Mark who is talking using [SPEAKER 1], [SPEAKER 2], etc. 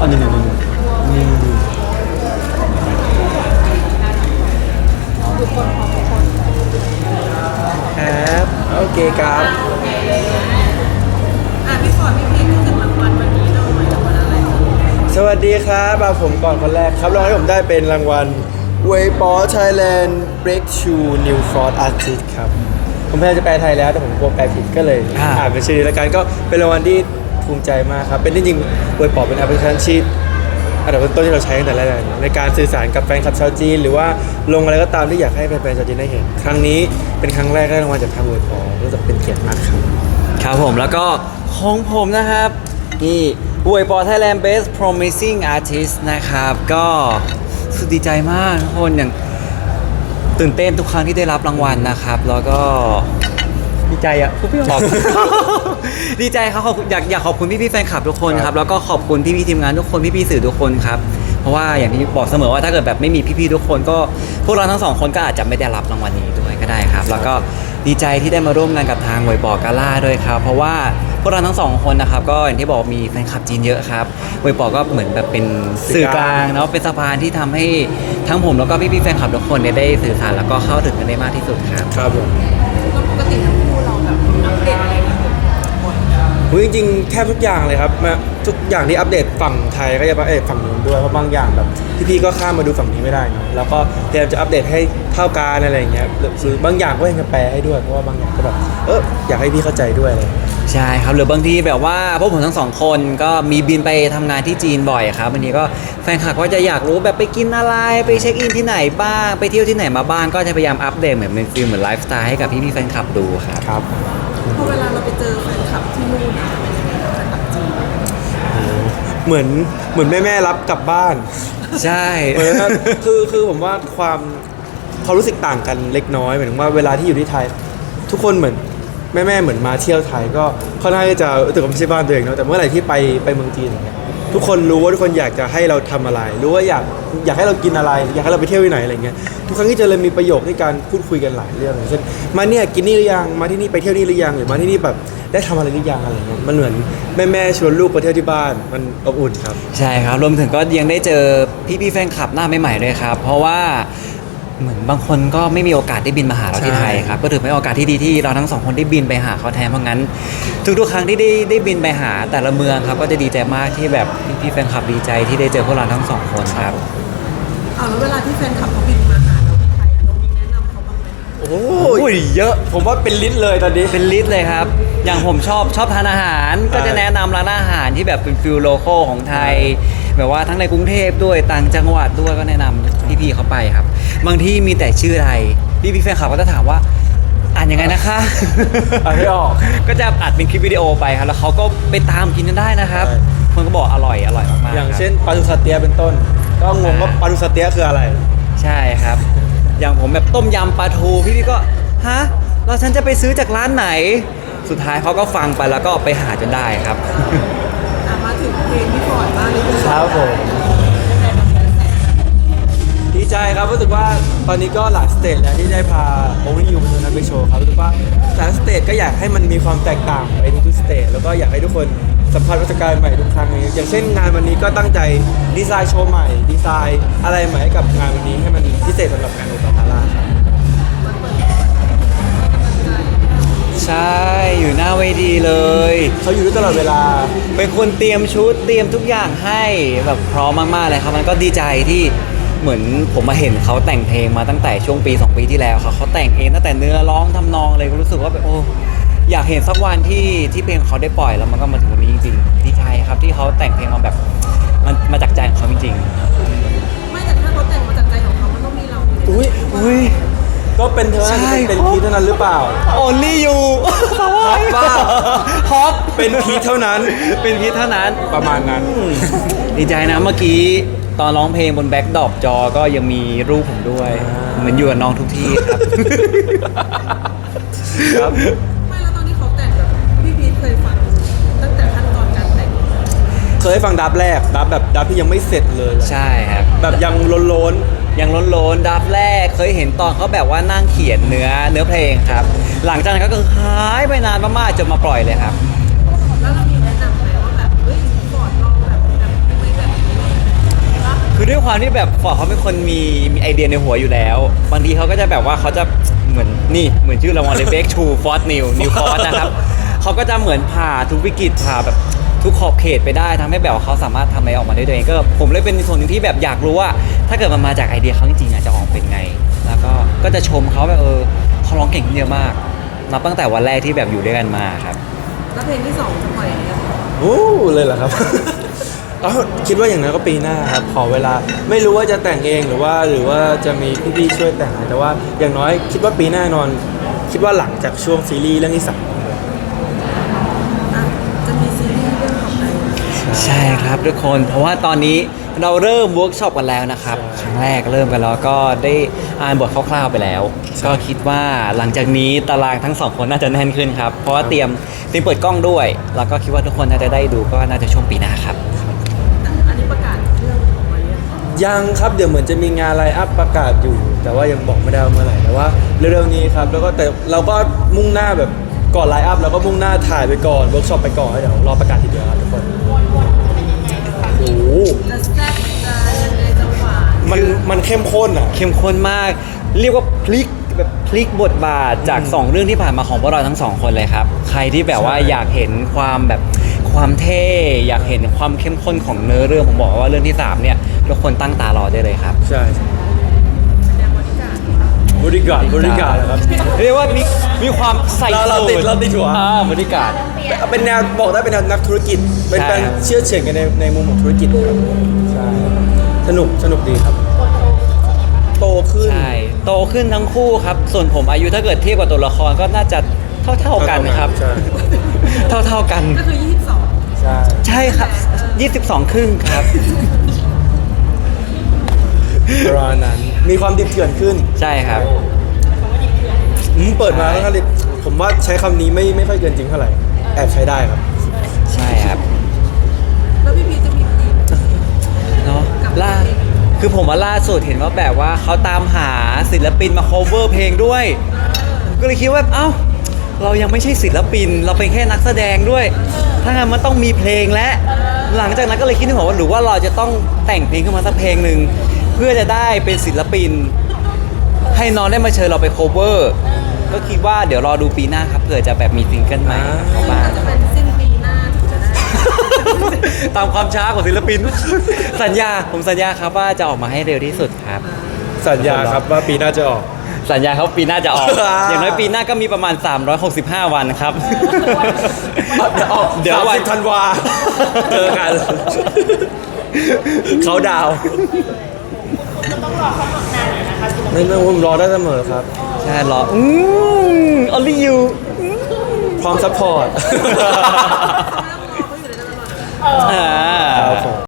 [SPEAKER 1] นี่นี่นี่นี่
[SPEAKER 2] ทุกคนพร้อมทุกคน
[SPEAKER 1] ครับโอเคครับ
[SPEAKER 2] พี่ฟอร์ดพี่พีทพูดถึงรางวัลวันนี้หน่อยรางวัลอะไร
[SPEAKER 1] สวัสดีครับผมก่อนคนแรกครับรางวัลที่ผมได้เป็นรางวัล Weibo Thailand Breakthrough New Fraud Artist ครับผมพยายามจะแปลไทยแล้วแต่ผมกลัวแปลผิดก็เลยอ่านเป็นชื่อแล้วกันก็เป็นรางวัลที่ภูมิใจมากครับเป็นจริงๆ Weibo เป็นแอปพลิเคชันที่อันดับต้นที่เราใช้ตั้งแต่แรกในการสื่อสารกับแฟนคลับชาวจีนหรือว่าลงอะไรก็ตามที่อยากให้แฟนๆชาวจีนได้เห็นครั้งนี้เป็นครั้งแรกได้รางวัลจากทาง Weibo รู้สึกเป็นเกียรติมากครับ
[SPEAKER 3] ครับผมแล้วก็ของผมนะครับนี่อวยปอ Thailand Best Promising Artist นะครับก็สุดดีใจมากทุกคนอย่างตื่นเต้นทุกครั้งที่ได้รับรางวัลนะครับแล้วก็
[SPEAKER 1] ดีใจอ่ะพูดไม่ออก
[SPEAKER 3] ดีใจครับขอบคุณอยากขอบคุณพี่ๆแฟนคลับทุกคนครับแล้วก็ขอบคุณพี่ๆทีมงานทุกคนพี่ๆสื่อทุกคนครับเพราะว่าอย่างที่บอกเสมอว่าถ้าเกิดแบบไม่มีพี่ๆทุกคนก็พวกเราทั้งสองคนก็อาจจะไม่ได้รับรางวัลนี้ด้วยก็ได้ครับแล้วก็ดีใจที่ได้มาร่วมงานกับทางหวยบอกกาล่าด้วยครับเพราะว่าพวกเราทั้งสองคนนะครับก็อย่างที่บอกมีแฟนคลับจีนเยอะครับหวยบอกก็เหมือนแบบเป็นสื่อกลางเนาะเป็นสะพานที่ทำให้ทั้งผมแล้วก็พี่ๆแฟนคลับทุกคนเนี่ยได้สื่อสารแล้วก็เข้าถึงกันได้มากที่สุดครับ
[SPEAKER 1] ครับผม
[SPEAKER 2] แล้วปกติทั้งคู่เราแบบอัปเดตอะไรกันบ่อย
[SPEAKER 1] จริงๆแทบทุกอย่างเลยครับมาทุกอย่างที่อัปเดตฝั่งไทยก็จะมาฝั่งนู้นด้วยเพราะบางอย่างแบบพี่ๆก็ข้ามมาดูฝั่งนี้ไม่ได้เนอะแล้วก็พยายามจะอัปเดตให้เท่ากันอะไรอย่างเงี้ยหรือบางอย่างก็ยังจะแปลให้ด้วยเพราะว่าบางอย่างก็แบบอยากให้พี่เข้าใจด้วยอะไรอย่างเงี้ย
[SPEAKER 3] ใช่ครับหรือบางทีแบบว่าพวกผมทั้งสองคนก็มีบินไปทำงานที่จีนบ่อยครับบางทีก็แฟนคลับก็จะอยากรู้แบบไปกินอะไรไปเช็คอินที่ไหนบ้างไปเที่ยวที่ไหนมาบ้างก็จะพยายามอัปเดตเหมือนเป็นฟิลเหมือนไลฟ์สไตล์ให้กับพี่ๆแฟนคลับดูครับ
[SPEAKER 1] ครับ
[SPEAKER 2] พอเวลาเราไปเจอแฟนคลับที่นู่นเนี่ยเป็นยังไงบ้างแฟนคลับจีน
[SPEAKER 1] เหมือนแม่รับกลับบ้าน
[SPEAKER 3] ใช่
[SPEAKER 1] เหมือนว่าคือผมว่าความรู้สึกต่างกันเล็กน้อยหมายถึงว่าเวลาที่อยู่ที่ไทย ทุกคนเหมือนแม่เหมือนมาเที่ยวไทยก็ค่อนข้างที่จะแต่ก็ไม่ใช่บ้านตัวเองเนาะแต่เมื่อไหร่ที่ไปเมืองจีนอย่างเงี้ยทุกคนรู้ว่าทุกคนอยากจะให้เราทำอะไร รู้ว่าอยากให้เรากินอะไร อยากให้เราไปเที่ยวที่ไหนอะไรเงี้ยทุกครั้งที่เจอเลยมีประโยคในการพูดคุยกันหลายเรื่องอย่างเช่นมาเนี่ยกินนี่หรือยังมาที่นี่ไปเที่ยวนี่หรือยังหรือมาที่นี่แบบได้ทำอะไรหรือยังอะไรเงี้ยมันเหมือนแม่ชวนลูกไปเที่ยวที่บ้านมันอบอุ่นครับ
[SPEAKER 3] ใช่ครับรวมถึงก็ยังได้เจอพี่ๆแฟนคลับหน้าใหม่ๆด้วยครับเพราะว่าเหมือนบางคนก็ไม่มีโอกาสได้บินมาหาเราที่ไทยครับก็ถือเป็นโอกาสที่ดีที่เราทั้งสองคนได้บินไปหาเขาแทนเพราะงั้นทุกๆครั้งที่ได้บินไปหาแต่ละเมืองครับก็จะดีใจมากที่แบบพี่ๆแฟนคลับดีใจที่ได้เจอพวกเราทั้งสองคนครับ
[SPEAKER 2] แล้วเวลาที่แฟนคลับเขาบินมาหาเราที่ไทยเรามีแนะนำเขาบ้างไหม
[SPEAKER 1] โอ้ยเยอะผมว่าเป็นลิตรเลยตอนนี้
[SPEAKER 3] เป็นลิสต์เลยครับ อย่างผมชอบทานอาหาร ก็จะแนะนำร้านอาหารที่แบบเป็นฟิลโลคอลของไทย แบบว่าทั้งในกรุงเทพด้วยต่างจังหวัดด้วยก็แนะนำพี่ๆเขาไปครับ บางที่มีแต่ชื่อไทย พี่ๆแฟนคลับก็จะถามว่าอ่านยังไงนะคะ
[SPEAKER 1] อ่านไม่ออก
[SPEAKER 3] ก็จะอัดเป็นคลิปวิดีโอไปครับ แล้วเขาก็ไปตามกินกันได้นะครับ
[SPEAKER 1] ใช่
[SPEAKER 3] คนก็บอกอร่อยมากๆ
[SPEAKER 1] อย่าง
[SPEAKER 3] ครับ
[SPEAKER 1] เช่นปลาดุกสเตียเป็นต้น ก็งงว่าปลาดุกสเตียคืออะไร
[SPEAKER 3] ใช่ครับ อย่างผมแบบต้มยำปลาทูพี่ๆก็ฮะแล้วฉันจะไปซื้อจากร้านไหน สุดท้ายเขาก็ฟังไปแล้วก็ไปหาจนได้ครับ
[SPEAKER 2] มาถึงเพลงพี่ฟอร์ดบ้างเลยคุณ
[SPEAKER 1] ครับผมดีใจครับรู้สึกว่าตอนนี้ก็หลายสเตจแล้วที่ได้พาโอเวอร์ยูมาดูนักไปโชว์ครับรู้สึกว่าแต่ละสเตจก็อยากให้มันมีความแตกต่างไปทุกๆสเตจแล้วก็อยากให้ทุกคนสัมผัสประสบการณ์ใหม่ทุกครั้งอย่างเช่นงานวันนี้ก็ตั้งใจดีไซน์โชว์ใหม่ดีไซน์อะไรใหม่ให้กับงานวันนี้ให้มันพิเศษสำหรับงานอุปการะครับ
[SPEAKER 3] ใช่อยู่หน้าเวทีเลย
[SPEAKER 1] เขาอยู่ด้วยตลอดเวลา
[SPEAKER 3] เป็นคนเตรียมชุดเตรียมทุกอย่างให้แบบพร้อมมากๆเลยครับมันก็ดีใจที่เหมือนผมมาเห็นเขาแต่งเพลงมาตั้งแต่ช่วงปี2 ปีที่แล้วครับเขาแต่งเองตั้งแต่เนื้อร้องทำนองเลยก็รู้สึกว่าแบบโอ้อยากเห็นสักวันที่เพลงเขาได้ปล่อยแล้วมันก็มาถึงวันนี้จริงๆดีใจครับที่เขาแต่งเพลงมาแบบมันมาจากใจของเขาจริง
[SPEAKER 2] ไม่แต่ถ้าเขาแต่งมาจากใจของเขามันต้องมีเราอยู่ในนั้น
[SPEAKER 3] ๆอุ้ย
[SPEAKER 1] ก็เป็นเธอ
[SPEAKER 3] ใช่
[SPEAKER 1] เป็นพีทเท่านั้นหรือเปล่า
[SPEAKER 3] only you
[SPEAKER 1] ฮอปบ้า
[SPEAKER 3] ฮอป
[SPEAKER 1] เป็นพีทเท่านั้น
[SPEAKER 3] เป็นพีทเท่านั้น
[SPEAKER 1] ประมาณนั้น
[SPEAKER 3] ดีใจนะเมื่อกี้ตอนร้องเพลงบนแบ็คดรอปจอก็ยังมีรูปผมด้วย เหมือนอยู่กับน้องทุกที่ครับ
[SPEAKER 1] ครับ
[SPEAKER 2] ไม่แล้วตอนที่เขาแต่งแบบพี่พีทเคยฟังตั้งแต่ขั้นตอนการแต่ง
[SPEAKER 1] เคยฟังดับแรกดับที่ยังไม่เสร็จเลย
[SPEAKER 3] ใช่ครับ
[SPEAKER 1] แบบยังล้น
[SPEAKER 3] ยังล้นๆดับแรกเคยเห็นตอนเขาแบบว่านั่งเขียนเนื้อเพลงครับ หลังจากนั้นก็คือหายไปนานมากๆจนมาปล่อยเลยครับ
[SPEAKER 2] แล้วเรามีแนะนำไหมว่าแบบเฮ้ยฟอร์ดลองแบบไม่แบบ
[SPEAKER 3] คือด้วยความที่แบบฟอร์ดเขาเป็นคนมีไอเดียในหัวอยู่แล้ว บางทีเขาก็จะแบบว่าเขาจะเหมือนนี่เหมือนชื่อรางวัลเลยเบคชูฟอร์ดนิวฟอร์ดนะครับเขาก็จะเหมือนผ่าทุกวิกฤตผ่าแบบทุกขอบเขตไปได้ทำให้แบบว่าเขาสามารถทำอะไรออกมาได้ด้วยตัวเองก็ผมเลยเป็นส่วนหนึ่งที่แบบอยากรู้ว่า ถ้าเกิดมันมาจากไอเดียเขาจริงๆจะออกเป็นไง แล้วก็จะชมเขาแบบเขาร้องเก่งขึ้นเยอะมากนับตั้งแต่วันแรกที่แบบอยู่ด้วยกันมาครับ
[SPEAKER 2] แล้วเพลงที่สองจะปล่อยยังไง
[SPEAKER 1] โอ้เลยเหรอครับ คิดว่าอย่างนั้นก็ปีหน้าครับขอเวลาไม่รู้ว่าจะแต่งเองหรือว่าจะมีพี่ๆช่วยแต่งแต่ว่าอย่างน้อยคิดว่าปีหน้านอน คิดว่าหลังจากช่วงซีรีส์เรื่องที่สาม
[SPEAKER 2] อ่ะจะมีซีรีส์เรื่องของอะไร
[SPEAKER 3] ใช่ครับทุกคนเพราะว่าตอนนี้เราเริ่มเวิร์กช็อปกันแล้วนะครับครั้งแรกเริ่มกันแล้วก็ได้อ่านบทคร่าวๆไปแล้ว ก็คิดว่าหลังจากนี้ตารางทั้งสองคนน่าจะแน่นขึ้นครับเพราะว่าเตรียมเปิดกล้องด้วย แล้วก็คิดว่าทุกคนน่าจะได้ดูก็น่าจะช่วงปีหน้าครับ
[SPEAKER 2] อันนี้ประกาศเรื่องออกมาเนี่ยง
[SPEAKER 1] ยังครับเดี๋ยวเหมือนจะมีงานไลน์อัพประกาศอยู่ แต่ว่ายังบอกไม่ได้ว่าเมื่อไหร่แต่ว่าเร็วๆนี้ครับแล้วก็แต่เราก็มุ่งหน้าแบบก่อนไลน์อัพเราก็มุ่งหน้าถ่ายไปก่อนเวิร์กช็อปไปก่อนแล้วเดี๋ยวรอประกาศทีเดียวครับทุกคนโอ้โห
[SPEAKER 2] จะแซ่บจะยังไงจะหวาน
[SPEAKER 1] มันเข้มข้นอ่ะ
[SPEAKER 3] เข้มข้นมาก เรียกว่าพลิกแบบพลิกบทบาทจาก 2 เรื่องที่ผ่านมาของพวกเราทั้งสองคนเลยครับ ใครที่แบบว่า
[SPEAKER 1] ใช่
[SPEAKER 3] อยากเห็นความแบบความเท่ อยากเห็นความเข้มข้นของเนื้อเรื่องผมบอกว่าเรื่องที่ 3 เนี่ยทุกคนตั้งตารอได้เลยครับ
[SPEAKER 1] ใช่
[SPEAKER 2] เป็นแนวบริการ
[SPEAKER 1] บริการนะครับ
[SPEAKER 3] เรียกว่ามีความใส่
[SPEAKER 1] เราติดหัว
[SPEAKER 3] บริการ
[SPEAKER 1] เป็นแนวบอกได้เป็นแนวนักธุรกิจ เป็น
[SPEAKER 3] ใช่
[SPEAKER 1] การ
[SPEAKER 3] ครับ
[SPEAKER 1] เชื่อเฉื่อยกันในมุมของธุรกิจครับใช่สนุกดีครับ โตขึ้น
[SPEAKER 3] ใช่โตขึ้นทั้งคู่ครับ ส่วนผมอายุถ้าเกิดเทียบกับตัวละครก็น่าจะเท่ากันนะครับ
[SPEAKER 1] ใช่
[SPEAKER 3] เท่ากัน
[SPEAKER 2] ก็คือ 22
[SPEAKER 1] ใช่
[SPEAKER 3] ใช่ครับ 22 ครึ่งครับ
[SPEAKER 1] ประมาณนั้นมีความดิบเถื่อนขึ้น
[SPEAKER 3] ใช่ครับ
[SPEAKER 1] เปิดมาแล้วก็ผมว่าใช้คำนี้ไม่ค่อยเกินจริงเท่าไหร่ แอบใช้ได้ครับ
[SPEAKER 3] ใช่ครับ
[SPEAKER 2] แล้วพี่พีชจะมีทีม
[SPEAKER 3] เนาะ
[SPEAKER 2] กับ
[SPEAKER 3] ล่า
[SPEAKER 2] เพลง
[SPEAKER 3] คือผมว่าล่าสุดเห็นว่าแบบว่าเขาตามหาศิลปินมา cover เพลงด้วย ก็เลยคิดว่าเอ้า เรายังไม่ใช่ศิลปิน เราเป็นแค่นักแสดงด้วย ถ้างั้นมันต้องมีเพลงและ หลังจากนั้นก็เลยคิดในหัวว่าหรือว่าเราจะต้องแต่งเพลงขึ้นมาสักเพลงหนึ่งเพื่อจะได้เป็นศิลปิน ให้น้องได้มาเชิญเราไป cover ก็คิดว่าเดี๋ยวรอดูปีหน้าครับเผื่อจะแบบมีซิงเกิลใหม่เข้ามา
[SPEAKER 2] ก็จะเป็นสิ้นปีหน้าถึงจะได้
[SPEAKER 3] ตามความช้าของศิลปิน ผมสัญญาครับว่าจะออกมาให้เร็วที่สุดครับ
[SPEAKER 1] สัญญาครับว่าปีหน้าจะออก
[SPEAKER 3] สัญญาเขาปีหน้าจะออก
[SPEAKER 1] อ่า
[SPEAKER 3] อย่างน้อยปีหน้าก็มีประมาณ 365 วันครับ
[SPEAKER 1] เดี๋ยวออก
[SPEAKER 3] เดี๋ยววัน
[SPEAKER 1] 30ธันวาเจอกัน เขาดาวน์ไม่ผมรอได้เสมอครับ
[SPEAKER 3] ใช่เหรอonly you
[SPEAKER 1] พร้อมซัพพอร์ต
[SPEAKER 3] อ่า